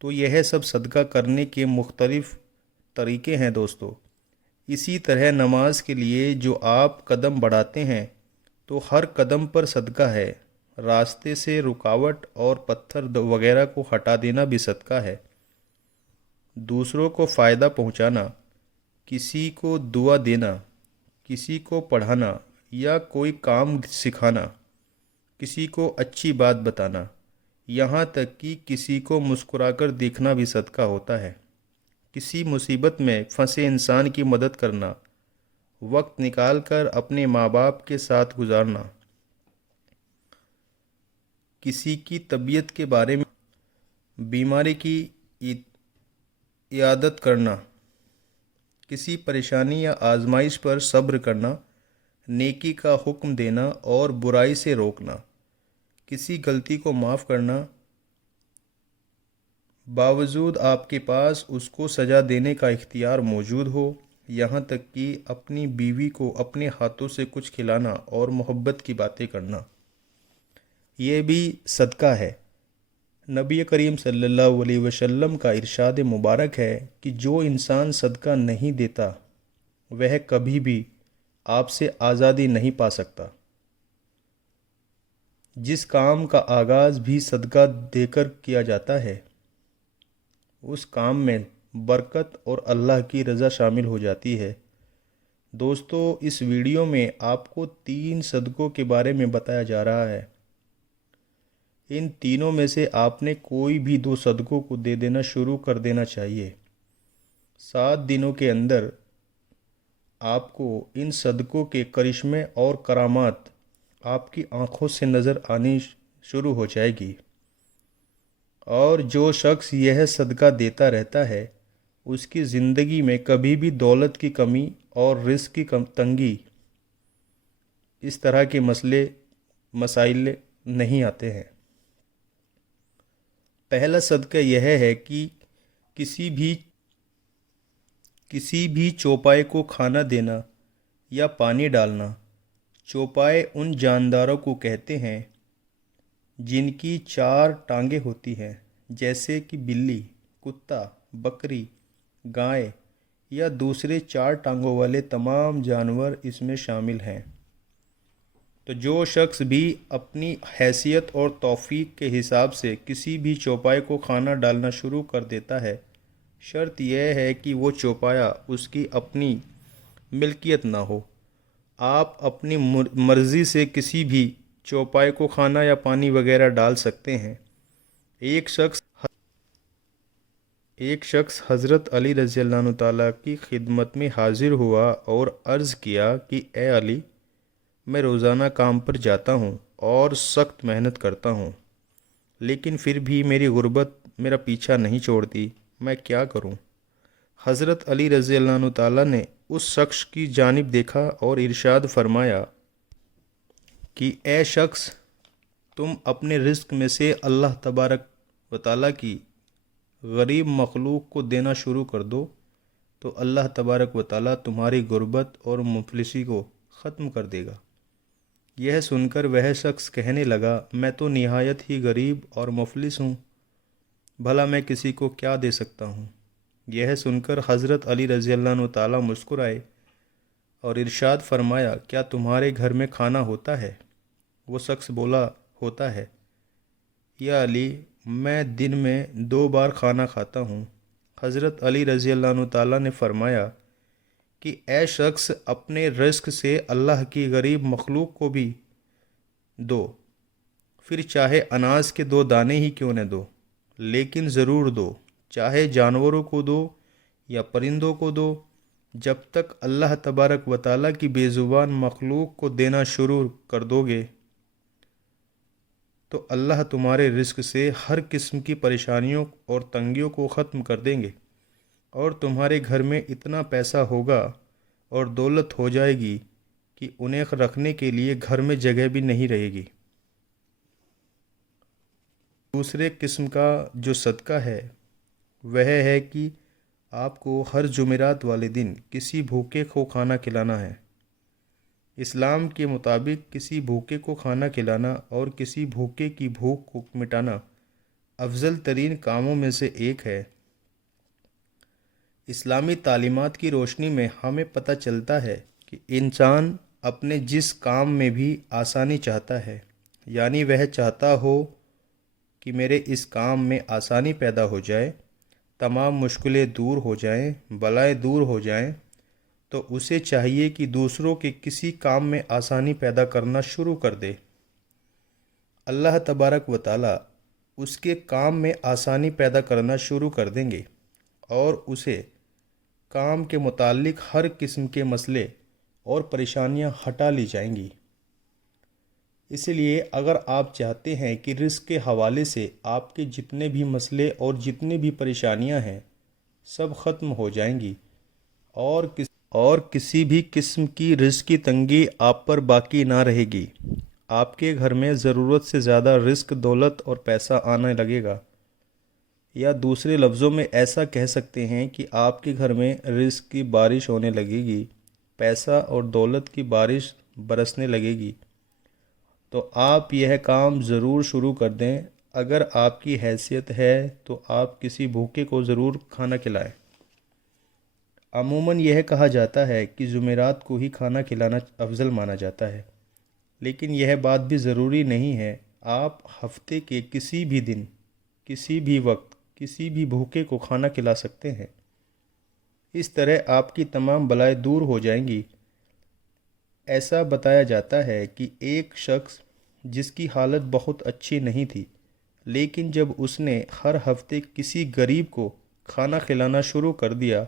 تو یہ سب صدقہ کرنے کے مختلف طریقے ہیں دوستو۔ اسی طرح نماز کے لیے جو آپ قدم بڑھاتے ہیں تو ہر قدم پر صدقہ ہے۔ راستے سے رکاوٹ اور پتھر وغیرہ کو ہٹا دینا بھی صدقہ ہے۔ دوسروں کو فائدہ پہنچانا، کسی کو دعا دینا، کسی کو پڑھانا یا کوئی کام سکھانا، کسی کو اچھی بات بتانا، یہاں تک کہ کسی کو مسکرا کر دیکھنا بھی صدقہ ہوتا ہے۔ کسی مصیبت میں پھنسے انسان کی مدد کرنا، وقت نکال کر اپنے ماں باپ کے ساتھ گزارنا، کسی کی طبیعت کے بارے میں، بیماری کی عیادت کرنا، کسی پریشانی یا آزمائش پر صبر کرنا، نیکی کا حکم دینا اور برائی سے روکنا، کسی غلطی کو معاف کرنا، باوجود آپ کے پاس اس کو سزا دینے کا اختیار موجود ہو، یہاں تک کہ اپنی بیوی کو اپنے ہاتھوں سے کچھ کھلانا اور محبت کی باتیں کرنا، یہ بھی صدقہ ہے۔ نبی کریم صلی اللہ علیہ وسلم کا ارشاد مبارک ہے کہ جو انسان صدقہ نہیں دیتا وہ کبھی بھی آپ سے آزادی نہیں پا سکتا۔ جس کام کا آغاز بھی صدقہ دے کر کیا جاتا ہے اس کام میں برکت اور اللہ کی رضا شامل ہو جاتی ہے۔ دوستو، اس ویڈیو میں آپ کو 3 صدقوں کے بارے میں بتایا جا رہا ہے۔ ان تینوں میں سے آپ نے کوئی بھی 2 صدقوں کو دے دینا شروع کر دینا چاہیے۔ 7 دنوں کے اندر آپ کو ان صدقوں کے کرشمے اور کرامات آپ کی آنکھوں سے نظر آنی شروع ہو جائے گی، اور جو شخص یہ صدقہ دیتا رہتا ہے اس کی زندگی میں کبھی بھی دولت کی کمی اور رزق کی تنگی اس طرح کے مسائل نہیں آتے ہیں۔ پہلا صدقہ یہ ہے کہ کسی بھی چوپائے کو کھانا دینا یا پانی ڈالنا۔ چوپائے ان جانداروں کو کہتے ہیں جن کی 4 ٹانگیں ہوتی ہیں، جیسے کہ بلی، کتا، بکری، گائے یا دوسرے 4 ٹانگوں والے تمام جانور اس میں شامل ہیں۔ تو جو شخص بھی اپنی حیثیت اور توفیق کے حساب سے کسی بھی چوپائے کو کھانا ڈالنا شروع کر دیتا ہے، شرط یہ ہے کہ وہ چوپایا اس کی اپنی ملکیت نہ ہو۔ آپ اپنی مرضی سے کسی بھی چوپائے کو کھانا یا پانی وغیرہ ڈال سکتے ہیں۔ ایک شخص حضرت علی رضی اللہ عنہ تعالیٰ کی خدمت میں حاضر ہوا اور عرض کیا کہ اے علی، میں روزانہ کام پر جاتا ہوں اور سخت محنت کرتا ہوں، لیکن پھر بھی میری غربت میرا پیچھا نہیں چھوڑتی، میں کیا کروں؟ حضرت علی رضی اللہ عنہ تعالیٰ نے اس شخص کی جانب دیکھا اور ارشاد فرمایا کہ اے شخص، تم اپنے رزق میں سے اللہ تبارک و تعالیٰ کی غریب مخلوق کو دینا شروع کر دو تو اللہ تبارک و تعالیٰ تمہاری غربت اور مفلسی کو ختم کر دے گا۔ یہ سن کر وہ شخص کہنے لگا، میں تو نہایت ہی غریب اور مفلس ہوں، بھلا میں کسی کو کیا دے سکتا ہوں؟ یہ سن کر حضرت علی رضی اللہ عنہ تعالیٰ مسکرائے اور ارشاد فرمایا، کیا تمہارے گھر میں کھانا ہوتا ہے؟ وہ شخص بولا، ہوتا ہے یا علی، میں دن میں 2 بار کھانا کھاتا ہوں۔ حضرت علی رضی اللہ عنہ تعالیٰ نے فرمایا کہ اے شخص، اپنے رزق سے اللہ کی غریب مخلوق کو بھی دو، پھر چاہے اناج کے 2 دانے ہی کیوں نہ دو، لیکن ضرور دو، چاہے جانوروں کو دو یا پرندوں کو دو۔ جب تک اللہ تبارک و تعالیٰ کی بے زبان مخلوق کو دینا شروع کر دو گے تو اللہ تمہارے رزق سے ہر قسم کی پریشانیوں اور تنگیوں کو ختم کر دیں گے، اور تمہارے گھر میں اتنا پیسہ ہوگا اور دولت ہو جائے گی کہ انہیں رکھنے کے لیے گھر میں جگہ بھی نہیں رہے گی۔ دوسرے قسم کا جو صدقہ ہے وہ ہے کہ آپ کو ہر جمعرات والے دن کسی بھوکے کو کھانا کھلانا ہے۔ اسلام کے مطابق کسی بھوکے کو کھانا کھلانا اور کسی بھوکے کی بھوک کو مٹانا افضل ترین کاموں میں سے ایک ہے۔ اسلامی تعلیمات کی روشنی میں ہمیں پتہ چلتا ہے کہ انسان اپنے جس کام میں بھی آسانی چاہتا ہے، یعنی وہ چاہتا ہو کہ میرے اس کام میں آسانی پیدا ہو جائے، تمام مشکلیں دور ہو جائیں، بلائیں دور ہو جائیں، تو اسے چاہیے کہ دوسروں کے کسی کام میں آسانی پیدا کرنا شروع کر دے۔ اللہ تبارک و تعالی اس کے کام میں آسانی پیدا کرنا شروع کر دیں گے اور اسے کام کے متعلق ہر قسم کے مسئلے اور پریشانیاں ہٹا لی جائیں گی۔ اس لیے اگر آپ چاہتے ہیں کہ رزق کے حوالے سے آپ کے جتنے بھی مسئلے اور جتنے بھی پریشانیاں ہیں سب ختم ہو جائیں گی اور کسی بھی قسم کی رزق کی تنگی آپ پر باقی نہ رہے گی، آپ کے گھر میں ضرورت سے زیادہ رزق، دولت اور پیسہ آنے لگے گا، یا دوسرے لفظوں میں ایسا کہہ سکتے ہیں کہ آپ کے گھر میں رزق کی بارش ہونے لگے گی، پیسہ اور دولت کی بارش برسنے لگے گی۔ تو آپ یہ کام ضرور شروع کر دیں۔ اگر آپ کی حیثیت ہے تو آپ کسی بھوکے کو ضرور کھانا کھلائیں۔ عموماً یہ کہا جاتا ہے کہ جمعرات کو ہی کھانا کھلانا افضل مانا جاتا ہے، لیکن یہ بات بھی ضروری نہیں ہے۔ آپ ہفتے کے کسی بھی دن، کسی بھی وقت، کسی بھی بھوکے کو کھانا کھلا سکتے ہیں۔ اس طرح آپ کی تمام بلائیں دور ہو جائیں گی۔ ایسا بتایا جاتا ہے کہ ایک شخص جس کی حالت بہت اچھی نہیں تھی، لیکن جب اس نے ہر ہفتے کسی غریب کو کھانا کھلانا شروع کر دیا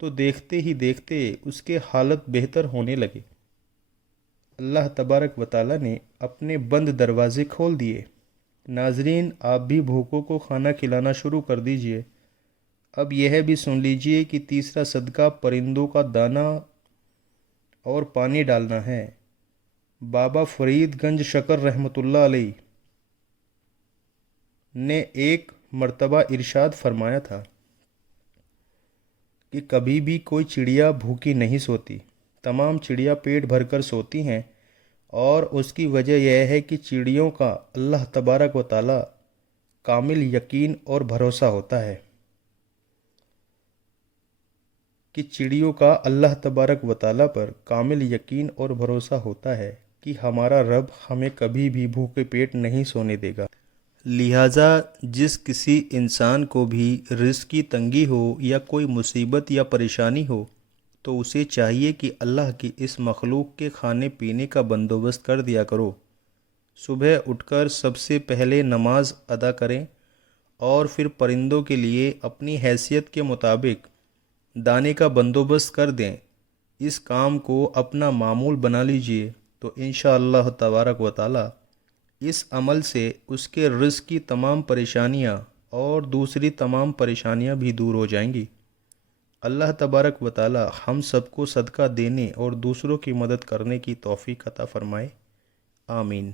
تو دیکھتے ہی دیکھتے اس کے حالت بہتر ہونے لگے۔ اللہ تبارک و تعالی نے اپنے بند دروازے کھول دیے۔ ناظرین، آپ بھی بھوکوں کو کھانا کھلانا شروع کر دیجئے۔ اب یہ بھی سن لیجئے کہ تیسرا صدقہ پرندوں کا دانہ اور پانی ڈالنا ہے۔ بابا فرید گنج شکر رحمۃ اللہ علیہ نے ایک مرتبہ ارشاد فرمایا تھا کہ کبھی بھی کوئی چڑیا بھوکی نہیں سوتی، تمام چڑیا پیٹ بھر کر سوتی ہیں، اور اس کی وجہ یہ ہے کہ چڑیوں کا اللہ تبارک و تعالی کامل یقین اور بھروسہ ہوتا ہے چڑیوں کا اللہ تبارک و تعالی پر کامل یقین اور بھروسہ ہوتا ہے کہ ہمارا رب ہمیں کبھی بھی بھوکے پیٹ نہیں سونے دے گا۔ لہٰذا جس کسی انسان کو بھی رزق کی تنگی ہو یا کوئی مصیبت یا پریشانی ہو تو اسے چاہیے کہ اللہ کی اس مخلوق کے کھانے پینے کا بندوبست کر دیا کرو۔ صبح اٹھ کر سب سے پہلے نماز ادا کریں اور پھر پرندوں کے لیے اپنی حیثیت کے مطابق دانے کا بندوبست کر دیں۔ اس کام کو اپنا معمول بنا لیجئے تو انشاءاللہ تبارک و تعالی اس عمل سے اس کے رزق کی تمام پریشانیاں اور دوسری تمام پریشانیاں بھی دور ہو جائیں گی۔ اللہ تبارک و تعالی ہم سب کو صدقہ دینے اور دوسروں کی مدد کرنے کی توفیق عطا فرمائے۔ آمین۔